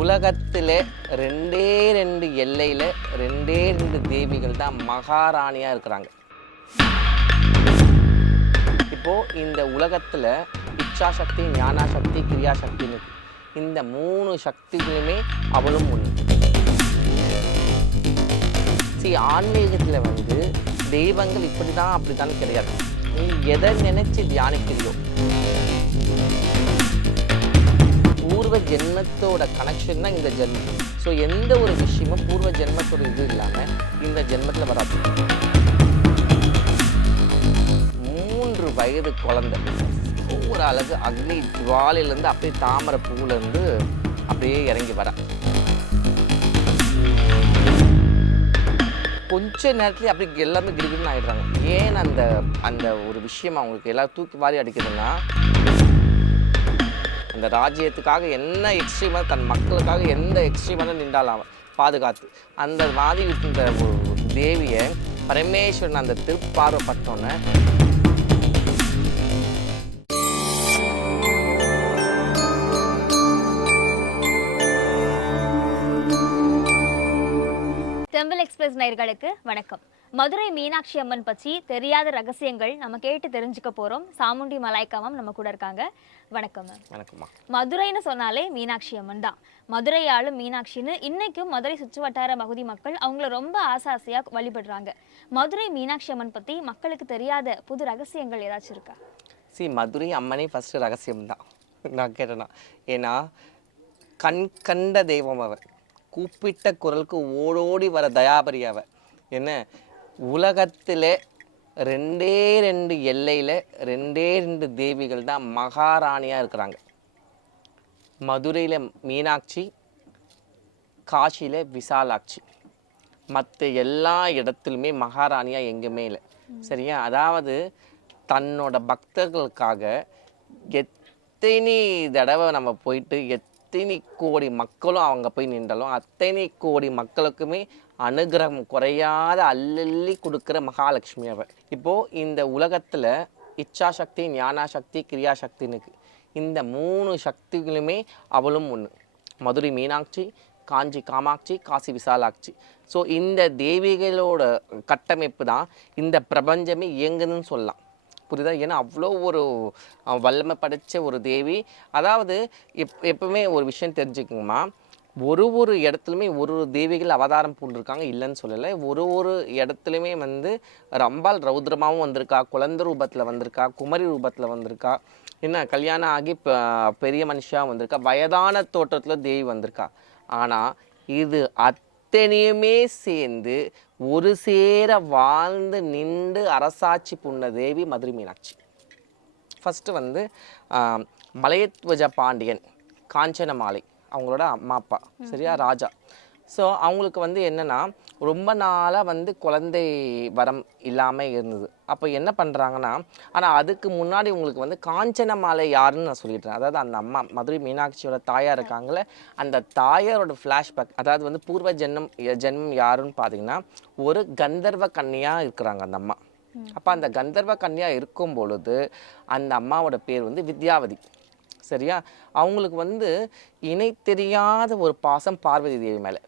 உலகத்தில் ரெண்டே ரெண்டு எல்லையில் ரெண்டே ரெண்டு தேவிகள் தான் மகாராணியாக இருக்கிறாங்க. இப்போது இந்த உலகத்தில் இச்சாசக்தி, ஞானாசக்தி, கிரியாசக்தின்னு இந்த மூணு சக்திகளுமே அவளும் ஒன்று. ஆன்மீகத்தில் வந்து தெய்வங்கள் இப்படி தான் அப்படி தான் கிடையாது. நீ எதை நினைச்சு தியானிக்கிறியோ, பூர்வ ஜென்மத்தோட கனெக்ஷன் தான் இந்த ஜென்மம். ஸோ எந்த ஒரு விஷயமும் பூர்வ ஜென்மத்தோட இது இல்லாமல் இந்த ஜென்மத்தில் வராது. 3 வயது குழந்தை ஒவ்வொரு அழகு அக்னி ஜுவாலையிலேருந்து அப்படியே தாமரை பூவிலேருந்து அப்படியே இறங்கி வர கொஞ்ச நேரத்துலேயே அப்படி எல்லாமே கிரிகிரின்னு ஆகிடுறாங்க. ஏன் அந்த அந்த ஒரு விஷயம் அவங்களுக்கு எல்லாம் தூக்கி வாரி அடிக்குதுன்னா, அந்த ராஜ்யத்துக்காக என்ன எக்ஸ்ட்ரீமாக தன் மக்களுக்காக எந்த எக்ஸ்ட்ரீமான நின்றாலும் பாதுகாத்து அந்த மாதிரி இந்த தேவியை பரமேஸ்வரன் அந்த திருப்பார்வைப்பட்டோன்னே டெம்பிள் எக்ஸ்பிரஸ் நேயர்களுக்கு வணக்கம். மதுரை மீனாட்சி அம்மன் பற்றி தெரியாத ரகசியங்கள் நம்ம கேட்டு தெரிஞ்சுக்க போகிறோம். சாமுண்டி மலாய்க்கா மேம் நம்ம கூட இருக்காங்க. வணக்கம் மேம். வணக்கம்மா. மதுரைன்னு சொன்னாலே மீனாட்சி அம்மன் தான். மதுரையாளும் மீனாட்சின்னு இன்னைக்கும் மதுரை சுற்று வட்டார பகுதி மக்கள் அவங்கள ரொம்ப ஆசாசியாக வழிபடுறாங்க. மதுரை மீனாட்சி அம்மன் பற்றி மக்களுக்கு தெரியாத புது ரகசியங்கள் ஏதாச்சும் இருக்கா? மதுரை அம்மனே ஃபஸ்ட்டு ரகசியம்தான் நான் கேட்டேன்னா. ஏன்னா கண் கண்ட தெய்வம் அவர், கூப்பிட்ட குரலுக்கு ஓடோடி வர தயாபரி அவர். என்ன, உலகத்தில் ரெண்டே ரெண்டு எல்லையில் ரெண்டே ரெண்டு தேவிகள் தான் மகாராணியாக இருக்கிறாங்க. மதுரையில் மீனாட்சி, காசியில் விசாலாட்சி. மற்ற எல்லா இடத்துலையுமே மகாராணியாக எங்கேயுமே இல்லை. சரியா? அதாவது தன்னோட பக்தர்களுக்காக எத்தனை தடவை நம்ம போயிட்டு அத்தனை கோடி மக்களும் அவங்க போய் நின்றாலும் அத்தனை கோடி மக்களுக்குமே அனுகிரகம் குறையாத அள்ளி கொடுக்குற மகாலட்சுமி அவ. இப்போது இந்த உலகத்தில் இச்சாசக்தி, ஞானாசக்தி, கிரியாசக்தின்னு இந்த 3 சக்திகளுமே அவளும் ஒன்று. மதுரை மீனாட்சி, காஞ்சி காமாட்சி, காசி விசாலாட்சி. ஸோ இந்த தேவிகளோட கட்டமைப்பு தான் இந்த பிரபஞ்சமே இயங்குதுன்னு சொல்லலாம். புரியுதா? ஏன்னா அவ்வளோ ஒரு வல்லமை படைத்த ஒரு தேவி. அதாவது எப்பவுமே ஒரு விஷயம் தெரிஞ்சுக்குங்கம்மா, ஒரு இடத்துலையுமே ஒரு தேவிகள் அவதாரம் பூண்டிருக்காங்க, இல்லைன்னு சொல்லலை. ஒரு இடத்துலையுமே வந்து ரம்பாள் ரௌத்ரமாகவும் வந்திருக்கா, குழந்தை ரூபத்தில் வந்திருக்கா, குமரி ரூபத்தில் வந்திருக்கா, என்ன கல்யாணம் ஆகி பெரிய மனுஷியாக வந்திருக்கா, வயதான தோற்றத்தில் தேவி வந்திருக்கா. ஆனால் இது அத்தனையுமே சேர்ந்து ஒரு சேர வாழ்ந்து நின்று அரசாட்சி புண்ண தேவி மதுரை மீனாட்சி. ஃபஸ்ட்டு வந்து மலையத்வஜ பாண்டியன், காஞ்சனமாலை அவங்களோட அம்மா அப்பா, சரியா, ராஜா. ஸோ அவங்களுக்கு வந்து என்னென்னா ரொம்ப நாளாக வந்து குழந்தை வரம் இல்லாமல் இருந்தது. அப்போ என்ன பண்ணுறாங்கன்னா, ஆனால் அதுக்கு முன்னாடி உங்களுக்கு வந்து காஞ்சனமாலை யாருன்னு நான் சொல்லிடுறேன். அதாவது அந்த அம்மா மதுரை மீனாட்சியோட தாயார் இருக்காங்களே, அந்த தாயாரோட ஃப்ளாஷ்பேக், அதாவது வந்து பூர்வ ஜென்மம் யாருன்னு பார்த்தீங்கன்னா ஒரு கந்தர்வ கன்னியாக இருக்கிறாங்க அந்த அம்மா. அப்போ அந்த கந்தர்வ கன்னியாக இருக்கும் பொழுது அந்த அம்மாவோட பேர் வந்து வித்யாவதி. சரியா? அவங்களுக்கு வந்து இணை தெரியாத ஒரு பாசம் பார்வதி தேவி மேலே,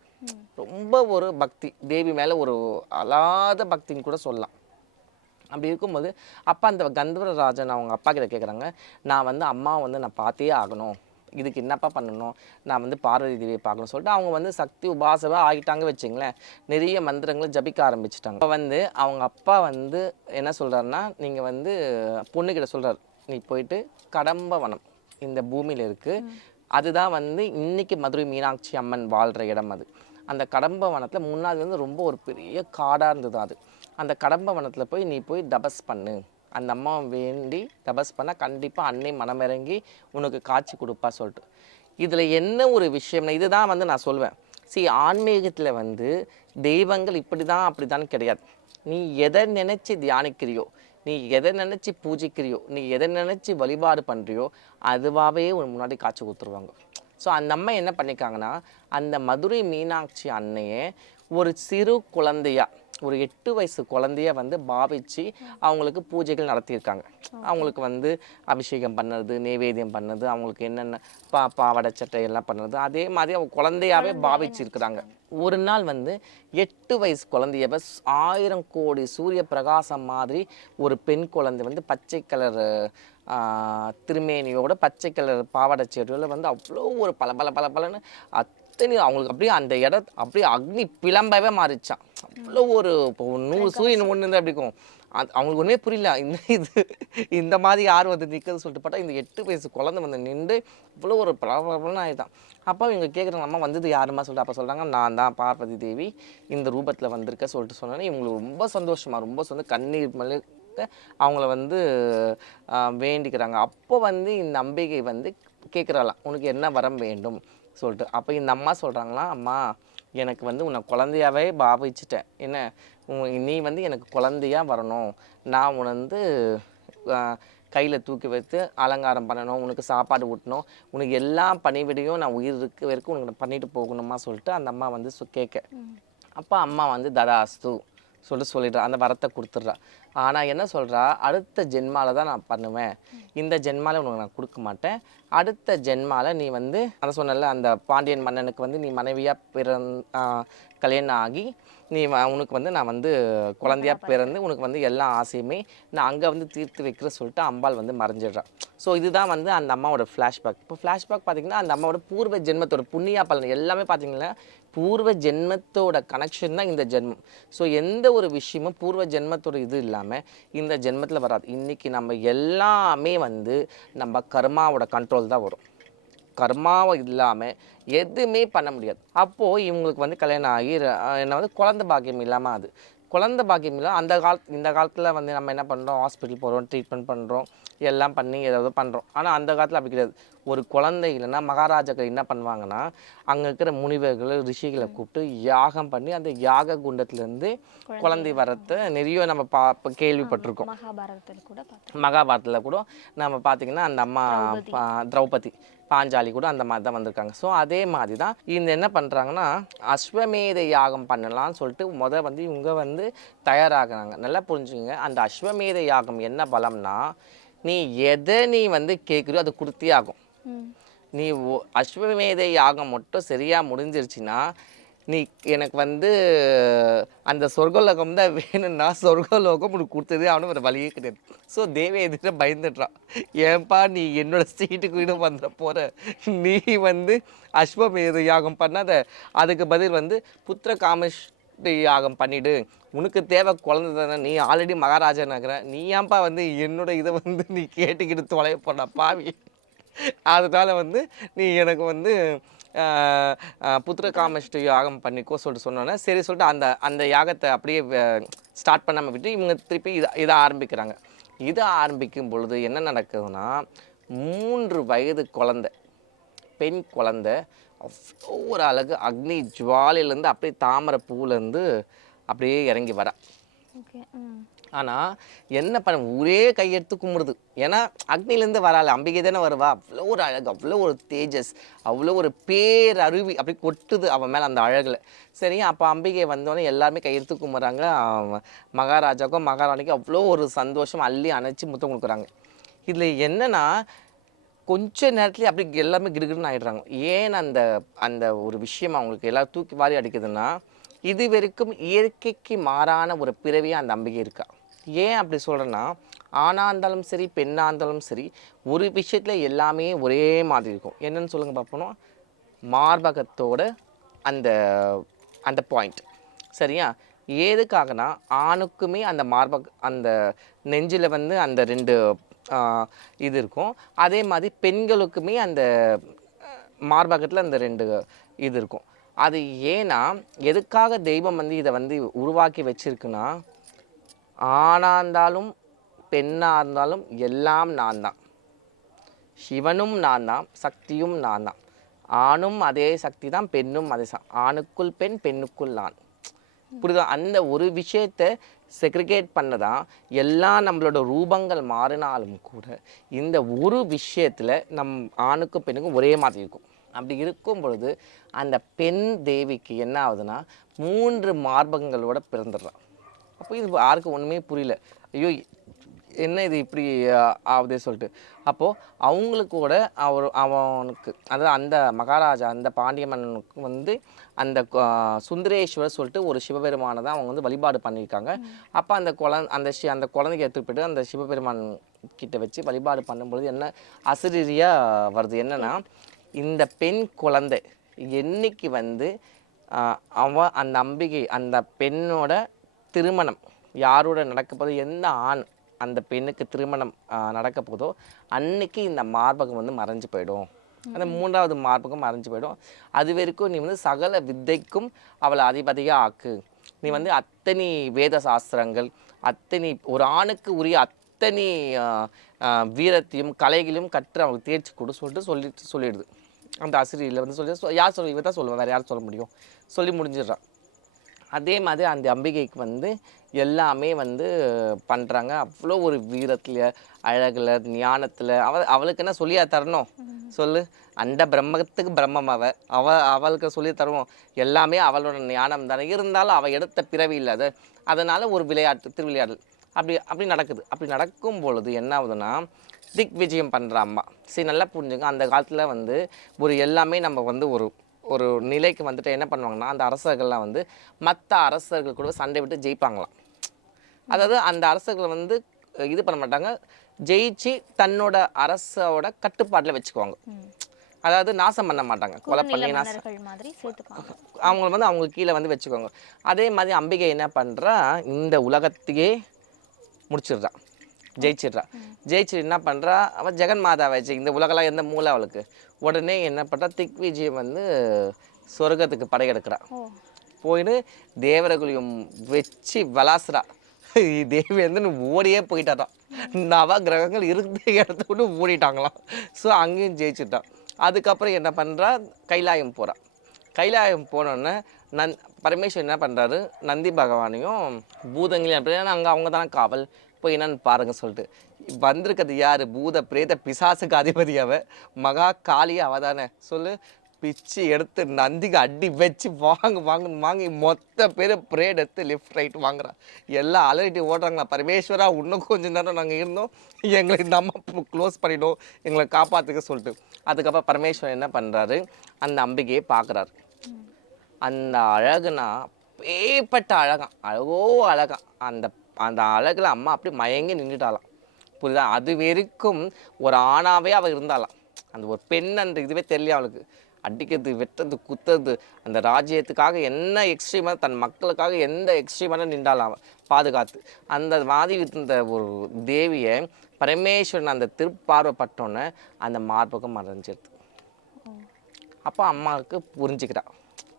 ரொம்ப ஒரு பக்தி தேவி மேலே, ஒரு அலாத பக்தின்னு கூட சொல்லலாம். அப்படி இருக்கும்போது அப்போ அந்த கந்தர்வராஜன் அவங்க அப்பா கிட்ட கேட்குறாங்க, நான் வந்து அம்மாவை வந்து நான் பார்த்தே ஆகணும், இதுக்கு என்னப்பா பண்ணணும், நான் வந்து பார்வதி தேவியை பார்க்கணும்னு சொல்லிட்டு அவங்க வந்து சக்தி உபாசவாக ஆகிட்டாங்க வச்சுங்களேன். நிறைய மந்திரங்களை ஜபிக்க ஆரம்பிச்சிட்டாங்க. இப்போ வந்து அவங்க அப்பா வந்து என்ன சொல்கிறாருன்னா, நீங்கள் வந்து பொண்ணுக்கிட்ட சொல்கிறார், நீ போயிட்டு கடம்பவனம் இந்த பூமியில் இருக்குது, அதுதான் வந்து இன்றைக்கி மதுரை மீனாட்சி அம்மன் வாழ்கிற இடம். அது அந்த கடம்பவனத்தில் முன்னாடி வந்து ரொம்ப ஒரு பெரிய காடாக இருந்தது. அது அந்த கடம்பவனத்தில் போய் நீ போய் தபஸ் பண்ணு, அந்த அம்மா வேண்டி தபஸ் பண்ணால் கண்டிப்பாக அன்னை மனமிறங்கி உனக்கு காட்சி கொடுப்பா சொல்லிட்டு. இதில் என்ன ஒரு விஷயம்னா, இதுதான் வந்து நான் சொல்வேன். ஆன்மீகத்தில் வந்து தெய்வங்கள் இப்படி தான் அப்படி தான் கிடையாது. நீ எதை நினச்சி தியானிக்கிறியோ, நீ எதை நினச்சி பூஜிக்கிறியோ, நீ எதை நினச்சி வழிபாடு பண்ணுறியோ அதுவாகவே உன் முன்னாடி காட்சி கொடுத்துருவாங்க. ஸோ அந்த அம்மா என்ன பண்ணியிருக்காங்கன்னா, அந்த மதுரை மீனாட்சி அன்னையை ஒரு சிறு குழந்தையா, ஒரு 8 வயசு குழந்தைய வந்து பாவிச்சு அவங்களுக்கு பூஜைகள் நடத்தியிருக்காங்க. அவங்களுக்கு வந்து அபிஷேகம் பண்ணுறது, நைவேத்தியம் பண்ணுறது, அவங்களுக்கு என்னென்ன பாவாடை சட்டை எல்லாம் பண்ணுறது, அதே மாதிரி அவங்க குழந்தையாவே பாவிச்சிருக்கிறாங்க. ஒரு நாள் வந்து 8 வயசு குழந்தையவ 1000 கோடி சூரிய பிரகாசம் மாதிரி ஒரு பெண் குழந்தை வந்து பச்சை கலர் திருமேனியோட பச்சை கலர் பாவாடை சட்டையோட வந்து அவ்வளோ ஒரு பல பல பல பலன்னு அத்தனை அவங்களுக்கு அப்படியே அந்த இடத்து அப்படியே அக்னி பிளம்பவே மாறிச்சான். அவ்வளோ ஒரு இப்போ 100 சூரியன் ஒன்று இருந்தால் அப்படி இருக்கும். அது அவங்களுக்கு ஒன்றுமே புரியல, இது இந்த மாதிரி யார் வந்து நிற்கிறது சொல்லிட்டு பார்த்தா இந்த 8 வயசு குழந்தை வந்து நின்று இவ்வளோ ஒரு பலன்னு ஆகிட்டான். அப்போ இவங்க கேட்குறாங்க, அம்மா வந்தது யாருமா சொல்லிட்டு. அப்போ சொல்கிறாங்க, நான் தான் பார்வதி தேவி இந்த ரூபத்தில் வந்திருக்க சொல்லிட்டு சொன்னோன்னே இவங்களுக்கு ரொம்ப சந்தோஷமாக ரொம்ப கண்ணீர் மல்லிக்க அவங்கள வந்து வேண்டிக்கிறாங்க. அப்போ வந்து இந்த அம்பிகை வந்து கேட்குறாளாம், உனக்கு என்ன வரம் வேண்டும் சொல்லிட்டு. அப்போ இந்த அம்மா சொல்கிறாங்களாம், அம்மா எனக்கு வந்து உன்னை குழந்தையாவே பாவிச்சிட்டேன், என்ன நீ வந்து எனக்கு குழந்தையா வரணும், நான் உன்னை வந்து கையில் தூக்கி வைத்து அலங்காரம் பண்ணணும், உனக்கு சாப்பாடு ஊட்டணும், உனக்கு எல்லா பணிவிடையும் நான் உயிர் இருக்க வரைக்கும் உனக்கு பண்ணிட்டு போகணுமா சொல்லிட்டு அந்த அம்மா வந்து கேட்க. அப்போ அம்மா வந்து ததாஸ்து சொல்லிடுறா, அந்த வரத்தை கொடுத்துட்றா. ஆனால் என்ன சொல்கிறா, அடுத்த ஜென்மாவில் தான் நான் பண்ணுவேன், இந்த ஜென்மாவில் உனக்கு நான் கொடுக்க மாட்டேன், அடுத்த ஜென்மாவில் நீ வந்து அதை சொன்னல அந்த பாண்டியன் மன்னனுக்கு வந்து நீ மனைவியாக கல்யாணம் ஆகி நீ உனக்கு வந்து நான் வந்து குழந்தையா பிறந்து உனக்கு வந்து எல்லா ஆசையுமே நான் அங்கே வந்து தீர்த்து வைக்கிற சொல்லிட்டு அம்பாள் வந்து மறைஞ்சிடுறான். ஸோ இதுதான் வந்து அந்த அம்மாவோட ஃப்ளாஷ்பேக். இப்போ ஃப்ளாஷ்பேக் பார்த்திங்கன்னா அந்த அம்மாவோட பூர்வ ஜென்மத்தோட புண்ணியா பலன் எல்லாமே பார்த்திங்கன்னா பூர்வ ஜென்மத்தோட கனெக்ஷன் தான் இந்த ஜென்மம். ஸோ எந்த ஒரு விஷயமும் பூர்வ ஜென்மத்தோட இது இல்லாமல் இந்த ஜென்மத்தில் வராது. இன்றைக்கி நம்ம எல்லாமே வந்து நம்ம கர்மாவோட கண்ட்ரோல் தான் வரும். கர்மாவை இல்லாமல் எதுவுமே பண்ண முடியாது. அப்போது இவங்களுக்கு வந்து கல்யாணம் ஆகி என்ன வந்து குழந்தை பாக்கியம் இல்லாமல் அது குழந்தை பாக்கியம் இல்லை. இந்த காலத்தில் வந்து நம்ம என்ன பண்ணுறோம், ஹாஸ்பிட்டல் போகிறோம், ட்ரீட்மெண்ட் பண்ணுறோம், எல்லாம் பண்ணி ஏதாவது பண்ணுறோம். ஆனால் அந்த காலத்தில் அப்படி கிடையாது. ஒரு குழந்தை இல்லைன்னா மகாராஜாக்கள் என்ன பண்ணுவாங்கன்னா அங்கே இருக்கிற முனிவர்கள் ரிஷிகளை கூப்பிட்டு யாகம் பண்ணி அந்த யாக குண்டத்துலேருந்து குழந்தை வரத்தை நிறைய நம்ம கேள்விப்பட்டிருக்கோம். மகாபாரதத்தில் கூட நம்ம பார்த்திங்கன்னா அந்த அம்மா திரௌபதி பாஞ்சாலி கூட அந்த மாதிரி தான் வந்திருக்காங்க. ஸோ அதே மாதிரி தான் இந்த என்ன பண்ணுறாங்கன்னா அஸ்வமேத யாகம் பண்ணலாம்னு சொல்லிட்டு வந்து இவங்க வந்து தயாராகிறாங்க. நல்லா புரிஞ்சுங்க, அந்த அஸ்வமேத யாகம் என்ன பலம்னா நீ எதை நீ வந்து கேட்குறியோ அது கொடுத்தே ஆகும். நீ அஸ்வமேத யாகம் மட்டும் சரியாக முடிஞ்சிருச்சுன்னா நீ எனக்கு வந்து அந்த சொர்க்கலோகம் தான் வேணும்னா சொர்க்கலோகம் உனக்கு கொடுத்ததே அவனு ஒரு வழியே கிடையாது. ஸோ தேவி எதிர்த்து பயந்துடுறான், ஏன்பா நீ என்னோட சீட்டுக்கு இன்னும் வந்துட போகிற, நீ வந்து அஸ்வமேத யாகம் பண்ணாத, அதுக்கு பதில் வந்து புத்திர காமேஷ் யாகம் பண்ணிவிடு, உனக்கு தேவை குழந்தை தானே, நீ ஆல்ரெடி மகாராஜா நகர, நீ ஏன்பா வந்து என்னோட இதை வந்து நீ கேட்டுக்கிட்டு தொலைய போடா பாவி, அதனால வந்து நீ எனக்கு வந்து புத்திர காமேஷ்டி யாகம் பண்ணிக்கோ சொல்லிட்டு சொன்னோன்னே சரி சொல்லிட்டு அந்த யாகத்தை அப்படியே ஸ்டார்ட் பண்ணாமல் விட்டு இவங்க திருப்பி இதை ஆரம்பிக்கிறாங்க. இதை ஆரம்பிக்கும் பொழுது என்ன நடக்குதுன்னா 3 வயது குழந்தை, பெண் குழந்தை, அவ்வளோ ஒரு அழகு அக்னி ஜுவாலையிலேருந்து அப்படியே தாமரை பூவிலேருந்து அப்படியே இறங்கி வரா. ஆனால் என்ன பண்ண ஒரே கையெடுத்து கும்பிடுது, ஏன்னா அக்னிலேருந்து வரால அம்பிகை தானே வருவா, அவ்வளோ ஒரு அழகு, அவ்வளோ ஒரு தேஜஸ், அவ்வளோ ஒரு பேரருவி அப்படி கொட்டுது அவன் மேலே அந்த அழகில். சரி, அப்போ அம்பிகை வந்தோடனே எல்லாருமே கையெடுத்து கும்பிட்றாங்க. மகாராஜாவுக்கும் மகாராணிக்கும் அவ்வளோ ஒரு சந்தோஷம், அள்ளி அணைச்சி முத்தம் கொடுக்குறாங்க. இதில் என்னென்னா கொஞ்ச நேரத்துலேயே அப்படி எல்லாமே கிடுகிடுன்னு ஆகிடுறாங்க. ஏன் அந்த ஒரு விஷயம் அவங்களுக்கு எல்லாம் தூக்கி வாரி அடிக்குதுன்னா இது வரைக்கும் இயற்கைக்கு மாறான ஒரு பிறவியாக அந்த அம்பிகை இருக்கா. ஏன் அப்படி சொல்கிறேன்னா ஆணாக இருந்தாலும் சரி பெண்ணாக இருந்தாலும் சரி ஒரு விஷயத்தில் எல்லாமே ஒரே மாதிரி இருக்கும். என்னென்னு சொல்லுங்கள் பார்ப்போம், மார்பகத்தோட அந்த அந்த பாயிண்ட் சரியா. எதுக்காகனா ஆணுக்குமே அந்த அந்த நெஞ்சில் வந்து அந்த 2 இது இருக்கும், அதே மாதிரி பெண்களுக்குமே அந்த மார்பகத்தில் அந்த 2 இது இருக்கும். அது ஏன்னா எதுக்காக தெய்வம் வந்து இதை வந்து உருவாக்கி வச்சிருக்குன்னா ஆணாக இருந்தாலும் பெண்ணாக இருந்தாலும் எல்லாம் நான் தான், சிவனும் நான் தான், சக்தியும் நான் தான், ஆணும் அதே சக்தி தான், பெண்ணும் அதே ஆணுக்குள் பெண் பெண்ணுக்குள் நான். புரியுதா? அந்த ஒரு விஷயத்தை செக்ரிகேட் பண்ணதான் எல்லாம் நம்மளோட ரூபங்கள் மாறினாலும் கூட இந்த ஒரு விஷயத்தில் ஆணுக்கும் பெண்ணுக்கும் ஒரே மாதிரி இருக்கும். அப்படி இருக்கும் பொழுது அந்த பெண் தேவிக்கு என்ன ஆகுதுன்னா 3 மார்பகங்களோட பிறந்துடுறான். அப்போ இது யாருக்கும் ஒன்றுமே புரியல. ஐயோ என்ன இது இப்படி ஆகுதே சொல்லிட்டு. அப்போது அவங்களுக்கு கூட அவனுக்கு அதாவது அந்த மகாராஜா அந்த பாண்டிய மன்னனுக்கு வந்து அந்த சுந்தரேஸ்வர் சொல்லிட்டு ஒரு சிவபெருமானை தான் அவங்க வந்து வழிபாடு பண்ணியிருக்காங்க. அப்போ அந்த அந்த குழந்தைக்கு எடுத்துகிட்டு போய்ட்டு அந்த சிவபெருமான் கிட்ட வச்சு வழிபாடு பண்ணும்பொழுது என்ன அசிரியாக வருது என்னன்னா, இந்த பெண் குழந்தை என்னைக்கு வந்து அந்த அம்பிகை அந்த பெண்ணோட திருமணம் யாரோட நடக்க போதோ, எந்த ஆண் அந்த பெண்ணுக்கு திருமணம் நடக்க போதோ அன்னைக்கு இந்த மார்பகம் வந்து மறைஞ்சு போயிடும். அந்த 3வது மார்பகம் மறைஞ்சு போயிடும். அது வரைக்கும் நீ வந்து சகல வித்தைக்கும் அவளை அதிபதியாக ஆக்கு. நீ வந்து அத்தனை வேத சாஸ்திரங்கள் அத்தனை ஒரு ஆணுக்கு உரிய அத்தனை வீரத்தையும் கலைகளையும் கற்று அவங்களுக்கு தேர்ச்சி கொடு சொல்லிடுது அந்த ஆசிரியரில் வந்து யார் சொல்ல இவ தான் சொல்லுவேன், வேறு யார் சொல்ல முடியும், சொல்லி முடிஞ்சிடுறான். அதே மாதிரி அந்த அம்பிகைக்கு வந்து எல்லாமே வந்து பண்ணுறாங்க. அவ்வளோ ஒரு வீரத்தில் அழகில் ஞானத்தில் அவளுக்கு என்ன சொல்லியா தரணும் சொல்லு. அந்த பிரம்மத்துக்கு பிரம்மம் அவளுக்கு சொல்லி தருவோம். எல்லாமே அவளோட ஞானம் தானே. இருந்தாலும் அவள் எடுத்த பிறவி இல்லை அது. அதனால் ஒரு விளையாட்டு திருவிளையாடல் அப்படி நடக்குது. அப்படி நடக்கும் பொழுது என்ன ஆகுதுன்னா, திக் விஜயம் பண்ணுற அம்மா. சரி நல்லா புரிஞ்சுங்க, அந்த காலத்தில் வந்து ஒரு எல்லாமே நம்ம வந்து ஒரு நிலைக்கு வந்துட்டு என்ன பண்ணுவாங்கன்னா, அந்த அரசர்கள்லாம் வந்து மற்ற அரசர்கள் கூட சண்டை விட்டு ஜெயிப்பாங்களாம். அதாவது அந்த அரசர்களை வந்து இது பண்ண மாட்டாங்க, ஜெயிச்சு தன்னோட அரசோட கட்டுப்பாட்டில் வச்சுக்குவாங்க. அதாவது நாசம் பண்ண மாட்டாங்க, கொலை பண்ணி அவங்கள வந்து அவங்க கீழே வந்து வச்சுக்குவாங்க. அதே மாதிரி அம்பிகை என்ன பண்ணுறா, இந்த உலகத்தையே முடிச்சிடுறா, ஜெயிச்சிடுறா. ஜெயிச்சு என்ன பண்ணுறா, அவள் ஜெகன் மாதா வச்சு இந்த உலகெல்லாம் எந்த மூளை அவளுக்கு. உடனே என்ன பண்ணுறா, திக் விஜயம் வந்து சொர்க்கத்துக்கு படையெடுக்கிறா. போயிட்டு தேவரகுலியம் வச்சு விளாசுறா. தேவி வந்து ஓடியே போயிட்டாராம். நவ கிரகங்கள் இருந்த இடத்த விட்டு ஓடிட்டாங்களாம். ஸோ அங்கேயும் ஜெயிச்சுட்டான். அதுக்கப்புறம் என்ன பண்ணுறா, கைலாயம் போகிறா. கைலாயம் போனோன்னே பரமேஸ்வரன் என்ன பண்ணுறாரு, நந்தி பகவானையும் பூதங்களையும் அப்படின்னா அங்கே அவங்க தானே காவல் போய் என்னன்னு பாருங்க சொல்லிட்டு வந்திருக்கிறது யார், பூத பிரேத பிசாசுக்கு அதிபதியாவ மகா காளியை அவ தானே சொல்லு. பிச்சு எடுத்து நந்திக்கு அடி வச்சு வாங்கி மொத்த பேர் பிரேட் எடுத்து லெஃப்ட் ரைட் வாங்குறா. எல்லாம் அலறிட்டு ஓடுறாங்களா, பரமேஸ்வரா இன்னும் கொஞ்சம் நேரம் நாங்கள் இருந்தோம், எங்களை இந்த அம்மா க்ளோஸ் பண்ணிட்டோம், எங்களை காப்பாற்றுக்க சொல்லிட்டு. அதுக்கப்புறம் பரமேஸ்வரன் என்ன பண்ணுறாரு, அந்த அம்பிகையை பார்க்குறாரு. அந்த அழகுனா பேப்பட்ட அழகோ அழகா அந்த அந்த அழகில் அம்மா அப்படி மயங்கி நின்றுட்டாலாம். புரியுதா? அது வரைக்கும் ஒரு ஆணாவே அவள் இருந்தாலாம். அந்த ஒரு பெண் அந்த இதுவே தெரியல அவளுக்கு. அடிக்கிறது வெட்டுறது குத்துறது அந்த ராஜ்யத்துக்காக என்ன எக்ஸ்ட்ரீமாக தன் மக்களுக்காக எந்த எக்ஸ்ட்ரீமான நின்றாலாம் பாதுகாத்து. அந்த மாதிரி இருந்த ஒரு தேவியை பரமேஸ்வரன் அந்த திருப்பார்வைப்பட்டோன்னே அந்த மார்பகம் மறைஞ்சிருது. அப்போ அம்மாவுக்கு புரிஞ்சுக்கிறா,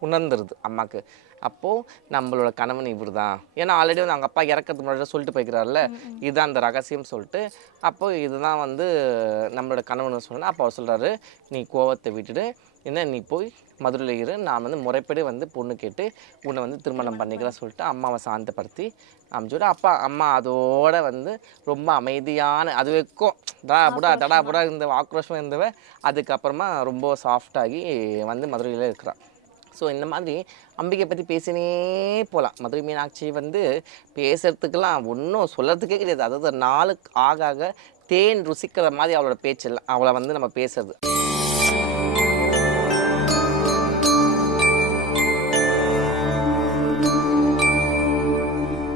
உணர்ந்துருது அம்மாவுக்கு. அப்போது நம்மளோட கணவன் இவர் தான். ஏன்னா ஆல்ரெடி வந்து அவங்க அப்பா இறக்கிறதுக்கு முன்னாடி சொல்லிட்டு போய்க்கிறாருல்ல, இதுதான் அந்த ரகசியம் சொல்லிட்டு. அப்போது இதுதான் வந்து நம்மளோட கணவன் சொன்னால் அப்போ அவர் சொல்கிறாரு, நீ கோவத்தை விட்டுட்டு என்ன நீ போய் மதுரையில் இரு, நான் வந்து முறைப்படி வந்து பொண்ணு கேட்டு உன்னை வந்து திருமணம் பண்ணிக்கிறேன் சொல்லிட்டு அம்மாவை சாந்தப்படுத்தி அமுச்சுவிட்டு அம்மா அதோட வந்து ரொம்ப அமைதியான அது வரைக்கும் தடா புடா இருந்த ஆக்ரோஷமாக இருந்தவ அதுக்கப்புறமா ரொம்ப சாஃப்டாகி வந்து மதுரையில் இருக்கிறான். ஸோ இந்த மாதிரி அம்பிகை பற்றி பேசினே போகலாம். மதுரை மீனாட்சி வந்து பேசுகிறதுக்கெல்லாம் ஒன்றும் சொல்கிறதுக்கே கிடையாது. அதாவது நாளுக்கு ஆக தேன் ருசிக்கிற மாதிரி அவளோட பேச்செல்லாம் அவளை வந்து நம்ம பேசுறது.